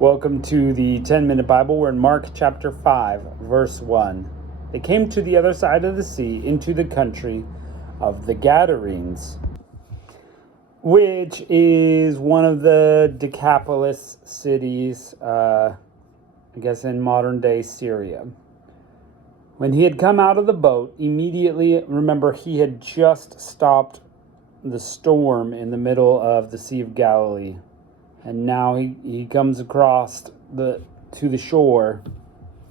Welcome to the 10-Minute Bible. We're in Mark chapter 5, verse 1. They came to the other side of the sea, into the country of the Gadarenes, which is one of the Decapolis cities, I guess in modern-day Syria. When he had come out of the boat, immediately, remember, he had just stopped the storm in the middle of the Sea of Galilee. And now he comes across to the shore,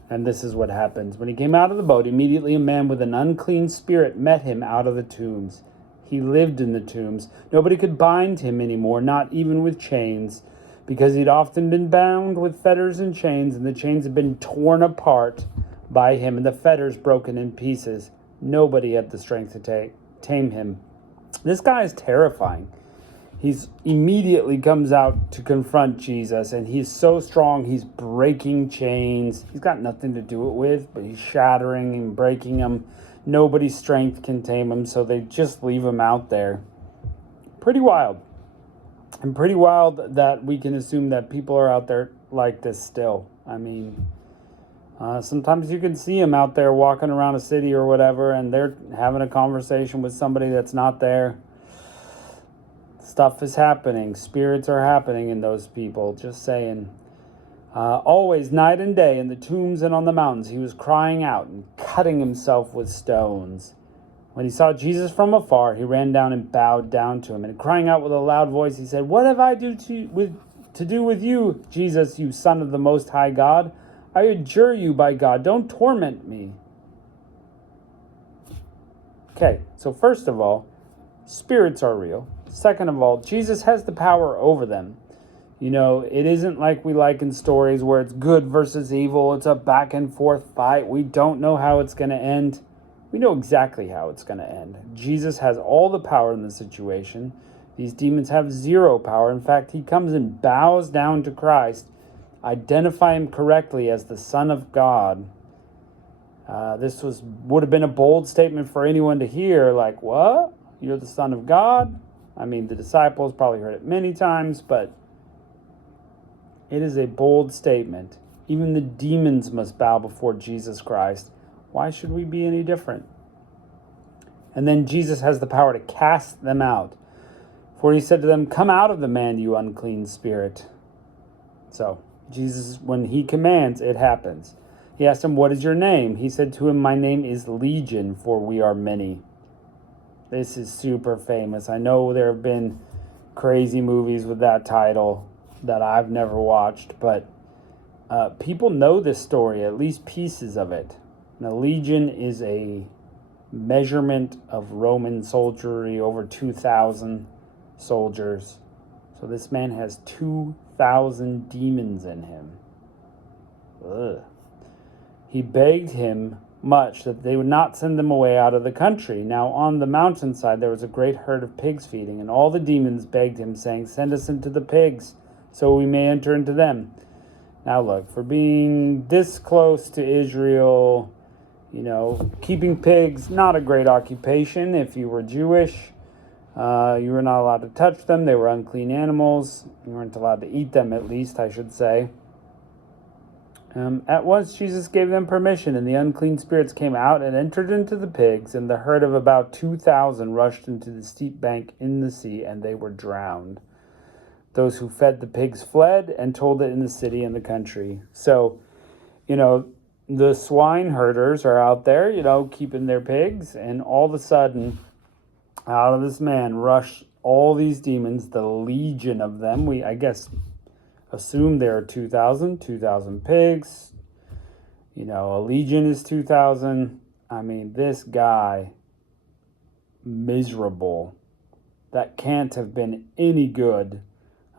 and this is what happens. When he came out of the boat, immediately a man with an unclean spirit met him out of the tombs. He lived in the tombs. Nobody could bind him anymore, not even with chains, because he'd often been bound with fetters and chains, and the chains had been torn apart by him, and the fetters broken in pieces. Nobody had the strength to tame him. This guy is terrifying. He's immediately comes out to confront Jesus, and he's so strong, he's breaking chains. He's got nothing to do it with, but he's shattering and breaking them. Nobody's strength can tame him, so they just leave him out there. Pretty wild. And pretty wild that we can assume that people are out there like this still. I mean, sometimes you can see them out there walking around a city or whatever, and they're having a conversation with somebody that's not there. Stuff is happening. Spirits are happening in those people. Just saying. Always, night and day, in the tombs and on the mountains, he was crying out and cutting himself with stones. When he saw Jesus from afar, he ran down and bowed down to him. And crying out with a loud voice, he said, "What have I to do with you, Jesus, you Son of the Most High God? I adjure you by God, don't torment me." Okay, so first of all, spirits are real. Second of all, Jesus has the power over them. You know, it isn't like we like in stories where it's good versus evil. It's a back and forth fight. We don't know how it's going to end. We know exactly how it's going to end. Jesus has all the power in the situation. These demons have zero power. In fact, he comes and bows down to Christ, identify him correctly as the Son of God. This would have been a bold statement for anyone to hear, like, what? You're the Son of God? I mean, the disciples probably heard it many times, but it is a bold statement. Even the demons must bow before Jesus Christ. Why should we be any different? And then Jesus has the power to cast them out. For he said to them, "Come out of the man, you unclean spirit." So, Jesus, when he commands, it happens. He asked him, "What is your name?" He said to him, "My name is Legion, for we are many." This is super famous. I know there have been crazy movies with that title that I've never watched, but people know this story, at least pieces of it. Now, legion is a measurement of Roman soldiery, over 2,000 soldiers. So this man has 2,000 demons in him. Ugh. He begged him much that they would not send them away out of the country. Now on the mountainside there was a great herd of pigs feeding, and all the demons begged him, saying, "Send us into the pigs, so we may enter into them." Now look, for being this close to Israel, you know, keeping pigs, not a great occupation. If you were Jewish, you were not allowed to touch them. They were unclean animals. You weren't allowed to eat them, at least, I should say. At once Jesus gave them permission, and the unclean spirits came out and entered into the pigs, and the herd of about 2,000 rushed into the steep bank in the sea, and they were drowned. Those who fed the pigs fled and told it in the city and the country. So, you know, the swine herders are out there, you know, keeping their pigs, and all of a sudden, out of this man rush all these demons, the legion of them. I guess assume there are 2,000 pigs. You know, a legion is 2,000. I mean, this guy, miserable. That can't have been any good.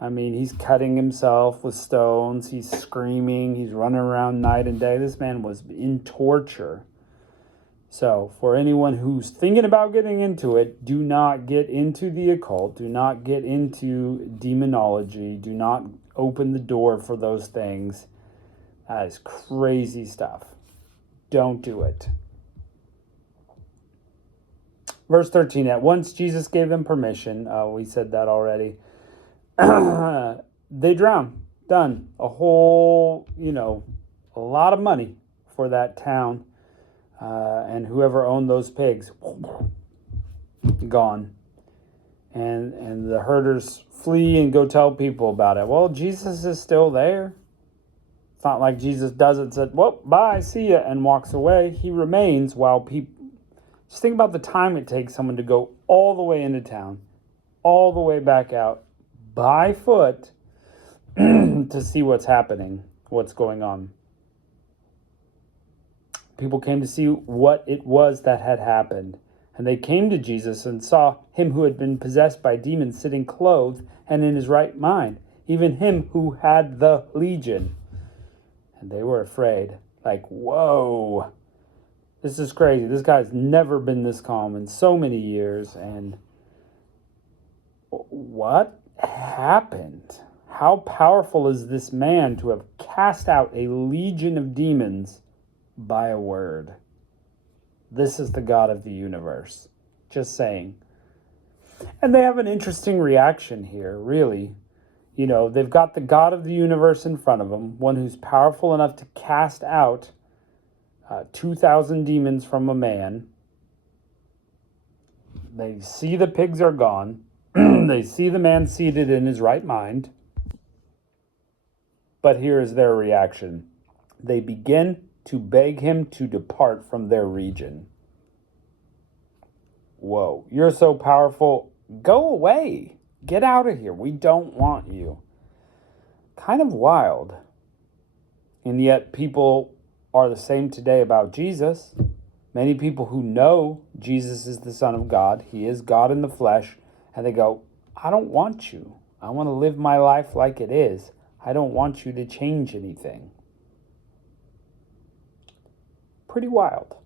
I mean, he's cutting himself with stones. He's screaming. He's running around night and day. This man was in torture. So, for anyone who's thinking about getting into it, do not get into the occult. Do not get into demonology. Do not open the door for those things. That is crazy stuff. Don't do it. Verse 13, at once Jesus gave them permission. We said that already. They drown. Done. A whole, a lot of money for that town. And whoever owned those pigs, gone. And the herders flee and go tell people about it. Well, Jesus is still there. It's not like Jesus does it and said, well, bye, see ya, and walks away. He remains while people... Just think about the time it takes someone to go all the way into town, all the way back out, by foot, to see what's happening, what's going on. People came to see what it was that had happened. And they came to Jesus and saw him who had been possessed by demons sitting clothed and in his right mind, even him who had the legion. And they were afraid. Like, whoa, this is crazy. This guy's never been this calm in so many years. And what happened? How powerful is this man to have cast out a legion of demons by a word? This is the God of the universe. Just saying. And they have an interesting reaction here, really. They've got the God of the universe in front of them, one who's powerful enough to cast out 2,000 demons from a man. They see the pigs are gone. They see the man seated in his right mind. But here is their reaction. They begin to beg him to depart from their region. Whoa, you're so powerful. Go away. Get out of here. We don't want you. Kind of wild. And yet people are the same today about Jesus. Many people who know Jesus is the Son of God, he is God in the flesh, and they go, I don't want you. I want to live my life like it is. I don't want you to change anything. Pretty wild.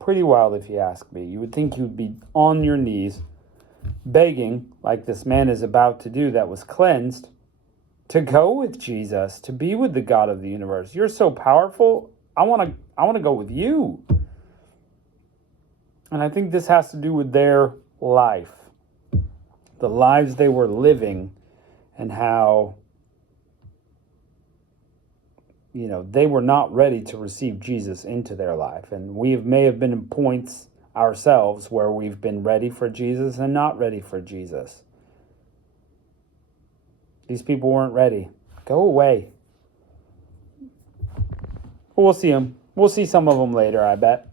Pretty wild if you ask me. You would think you would be on your knees, begging, like this man is about to do that was cleansed, to go with Jesus, to be with the God of the universe. You're so powerful. I want to go with you. And I think this has to do with their life, the lives they were living, and how, they were not ready to receive Jesus into their life. And we may have been in points ourselves where we've been ready for Jesus and not ready for Jesus. These people weren't ready. Go away. We'll see them. We'll see some of them later, I bet.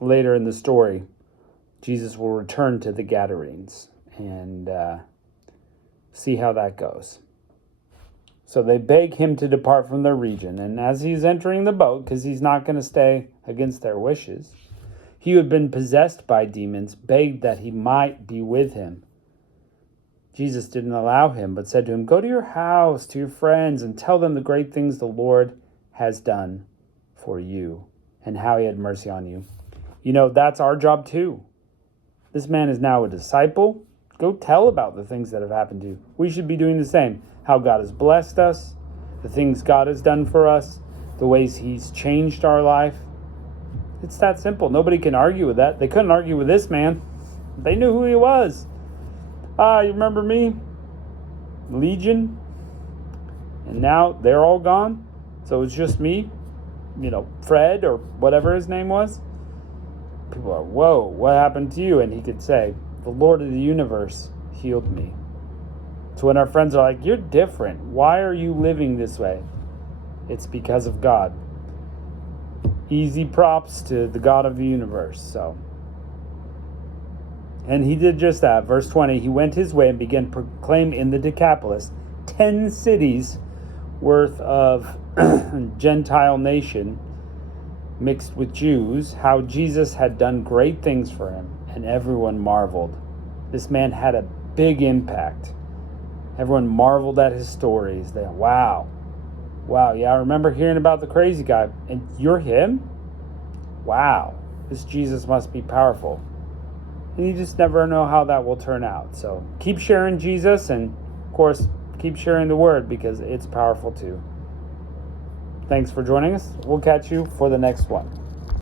Later in the story, Jesus will return to the Gadarenes and see how that goes. So they beg him to depart from their region. And as he's entering the boat, because he's not going to stay against their wishes, he who had been possessed by demons begged that he might be with him. Jesus didn't allow him, but said to him, go to your house, to your friends, and tell them the great things the Lord has done for you and how he had mercy on you. That's our job too. This man is now a disciple. Go tell about the things that have happened to you. We should be doing the same. How God has blessed us, the things God has done for us, the ways he's changed our life. It's that simple. Nobody can argue with that. They couldn't argue with this man. They knew who he was. You remember me? Legion. And now they're all gone. So it's just me, Fred or whatever his name was. People are, whoa, what happened to you? And he could say, the Lord of the universe healed me. So when our friends are like, you're different. Why are you living this way? It's because of God. Easy props to the God of the universe. And he did just that. Verse 20, he went his way and began to proclaim in the Decapolis, 10 cities worth of Gentile nation mixed with Jews, how Jesus had done great things for him, and everyone marveled. This man had a big impact. Everyone marveled at his stories. They, wow, yeah, I remember hearing about the crazy guy, and you're him? Wow, this Jesus must be powerful. And you just never know how that will turn out. So keep sharing Jesus, and of course, keep sharing the word, because it's powerful too. Thanks for joining us. We'll catch you for the next one.